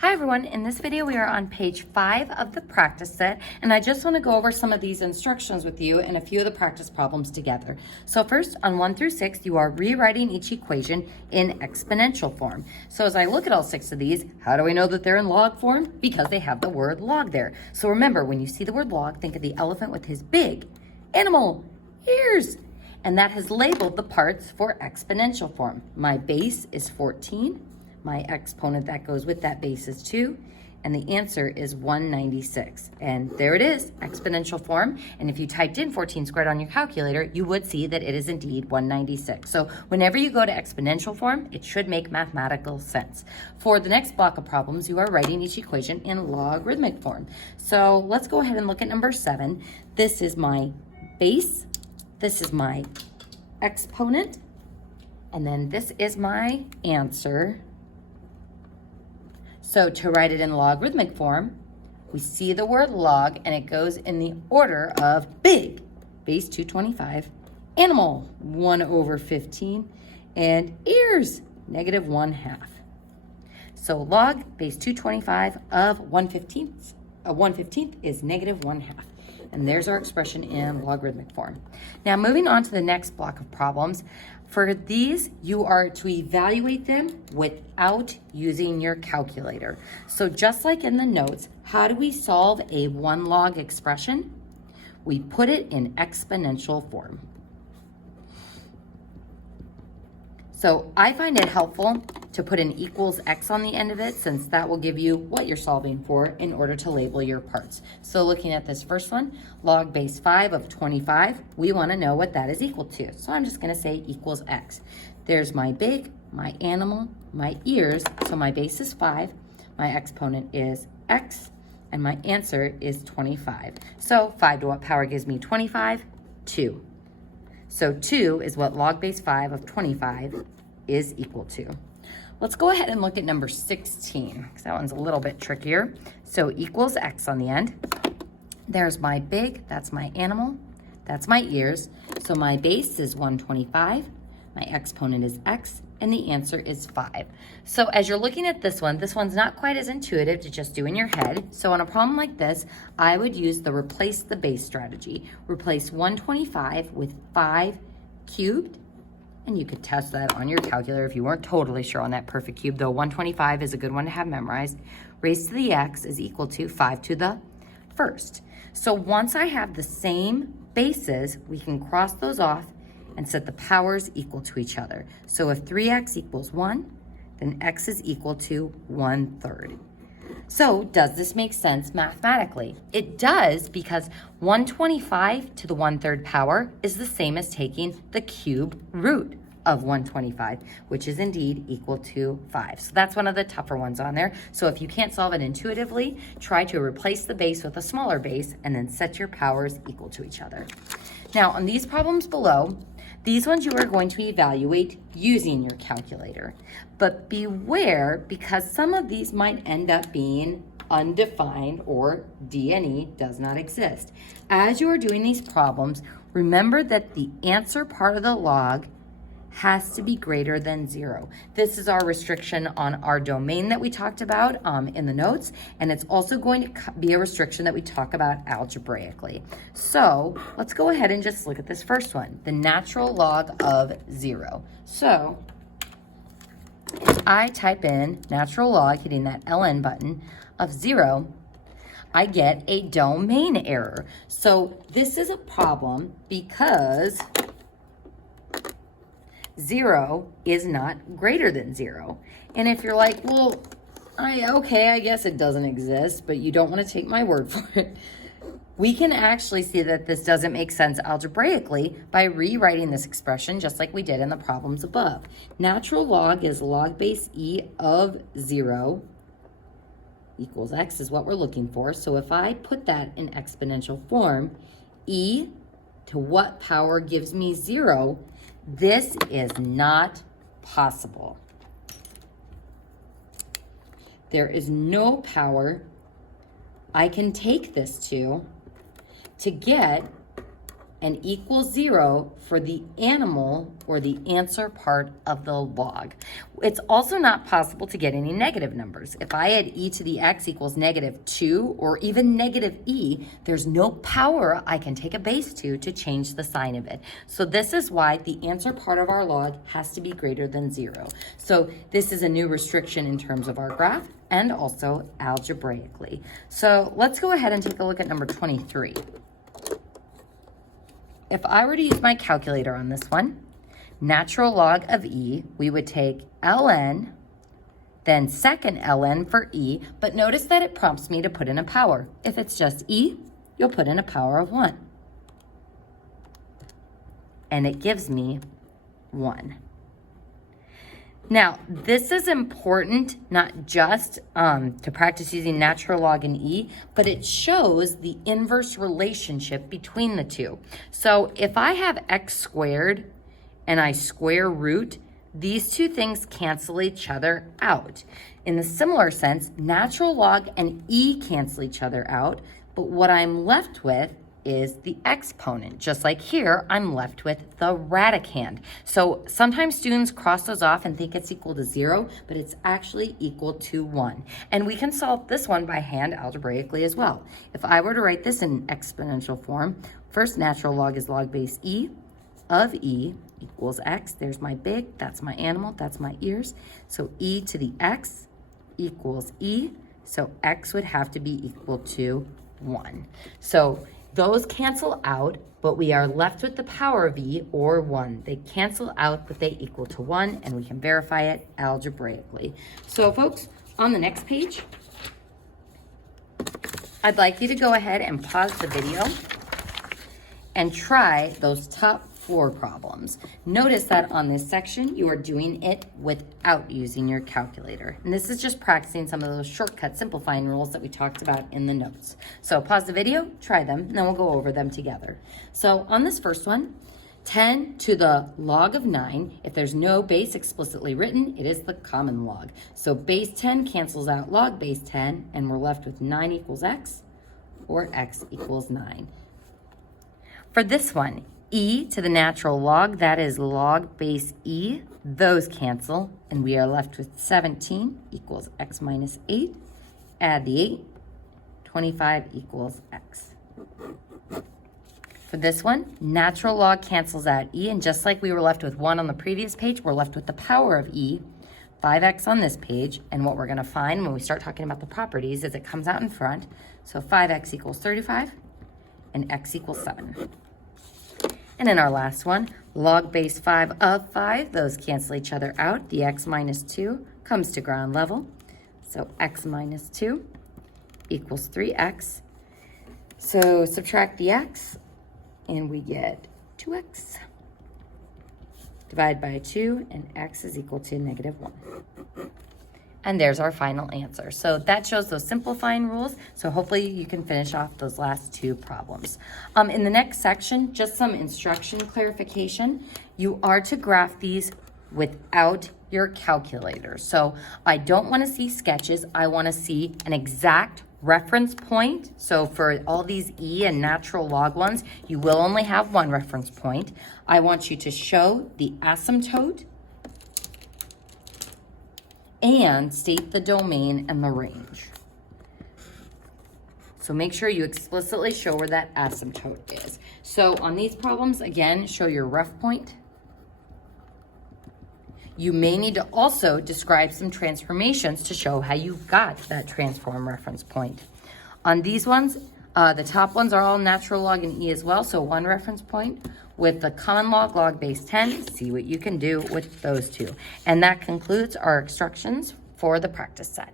Hi everyone, in this video we are on page 5 of the practice set, and I just want to go over some of these instructions with you and a few of the practice problems together. So first, on 1 through 6, you are rewriting each equation in exponential form. So as I look at all 6 of these, how do I know that they're in log form? Because they have the word log there. So remember, when you see the word log, think of the elephant with his big animal ears. And that has labeled the parts for exponential form. My base is 14. My exponent that goes with that base is 2, and the answer is 196. And there it is, exponential form. And if you typed in 14 squared on your calculator, you would see that it is indeed 196. So whenever you go to exponential form, it should make mathematical sense. For the next block of problems, you are writing each equation in logarithmic form. So let's go ahead and look at number 7. This is my base, this is my exponent, and then this is my answer. So to write it in logarithmic form, we see the word log and it goes in the order of big, base 225, animal 1 over 15, and ears, negative 1/2. So log base 225 of 1/15 is negative 1/2. And there's our expression in logarithmic form. Now moving on to the next block of problems. For these, you are to evaluate them without using your calculator. So just like in the notes, how do we solve a 1 log expression? We put it in exponential form. So I find it helpful to put an equals x on the end of it, since that will give you what you're solving for in order to label your parts. So looking at this first one, log base 5 of 25, we want to know what that is equal to. So I'm just going to say equals x. There's my big, my animal, my ears. So my base is 5, my exponent is x, and my answer is 25. So 5 to what power gives me 25? 2. So 2 is what log base 5 of 25 is equal to. Let's go ahead and look at number 16, because that one's a little bit trickier. So equals x on the end. There's my big, that's my animal, that's my ears. So my base is 125, my exponent is x, and the answer is 5. So as you're looking at this one's not quite as intuitive to just do in your head. So on a problem like this, I would use the replace the base strategy. Replace 125 with 5 cubed, and you could test that on your calculator if you weren't totally sure on that perfect cube, though 125 is a good one to have memorized. Raised to the x is equal to 5 to the first. So once I have the same bases, we can cross those off and set the powers equal to each other. So if 3x equals 1, then x is equal to 1/3. So does this make sense mathematically? It does, because 125 to the 1/3 power is the same as taking the cube root of 125, which is indeed equal to 5. So that's one of the tougher ones on there. So if you can't solve it intuitively, try to replace the base with a smaller base and then set your powers equal to each other. Now on these problems below, these ones you are going to evaluate using your calculator. But beware, because some of these might end up being undefined or DNE does not exist. As you are doing these problems, remember that the answer part of the log has to be greater than 0. This is our restriction on our domain that we talked about in the notes, and it's also going to be a restriction that we talk about algebraically. So let's go ahead and just look at this first one, the natural log of 0. So if I type in natural log, hitting that ln button, of 0, I get a domain error. So this is a problem because 0 is not greater than 0. And if you're like, well, I guess it doesn't exist, but you don't want to take my word for it, we can actually see that this doesn't make sense algebraically by rewriting this expression just like we did in the problems above. Natural log is log base e of 0 equals x is what we're looking for. So if I put that in exponential form, e to what power gives me 0? This is not possible. There is no power I can take this to get and equals 0 for the animal or the answer part of the log. It's also not possible to get any negative numbers. If I had e to the x equals -2 or even negative e, there's no power I can take a base to change the sign of it. So this is why the answer part of our log has to be greater than 0. So this is a new restriction in terms of our graph and also algebraically. So let's go ahead and take a look at number 23. If I were to use my calculator on this one, natural log of e, we would take ln, then second ln for e, but notice that it prompts me to put in a power. If it's just e, you'll put in a power of 1. And it gives me 1. Now, this is important not just to practice using natural log and e, but it shows the inverse relationship between the two. So if I have x squared and I square root, these two things cancel each other out. In the similar sense, natural log and e cancel each other out, but what I'm left with is the exponent. Just like here, I'm left with the radicand. So sometimes students cross those off and think it's equal to 0, but it's actually equal to 1. And we can solve this one by hand algebraically as well. If I were to write this in exponential form, first natural log is log base e of e equals x. There's my big, that's my animal, that's my ears. So e to the x equals e. So x would have to be equal to 1. So those cancel out, but we are left with the power of e, or 1. They cancel out, but they equal to 1, and we can verify it algebraically. So folks, on the next page, I'd like you to go ahead and pause the video and try those top 4 problems. Notice that on this section, you are doing it without using your calculator. And this is just practicing some of those shortcut simplifying rules that we talked about in the notes. So pause the video, try them, and then we'll go over them together. So on this first one, 10 to the log of 9, if there's no base explicitly written, it is the common log. So base 10 cancels out log base 10, and we're left with 9 equals x, or x equals 9. For this one, e to the natural log, that is log base e, those cancel, and we are left with 17 equals x minus 8. Add the 8, 25 equals x. For this one, natural log cancels out e, and just like we were left with 1 on the previous page, we're left with the power of e, 5x on this page, and what we're going to find when we start talking about the properties is it comes out in front. So 5x equals 35, and x equals 7. And in our last one, log base 5 of 5, those cancel each other out. The x minus 2 comes to ground level. So x minus 2 equals 3x. So subtract the x, and we get 2x. Divide by 2, and x is equal to -1. And there's our final answer. So that shows those simplifying rules. So hopefully you can finish off those last 2 problems. In the next section, just some instruction clarification. You are to graph these without your calculator. So I don't want to see sketches. I want to see an exact reference point. So for all these e and natural log ones, you will only have one reference point. I want you to show the asymptote and state the domain and the range. So make sure you explicitly show where that asymptote is. So on these problems, again, show your ref point. You may need to also describe some transformations to show how you got that transform reference point. On these ones, the top ones are all natural log and e as well, so 1 reference point. With the common log, log base 10, see what you can do with those 2. And that concludes our instructions for the practice set.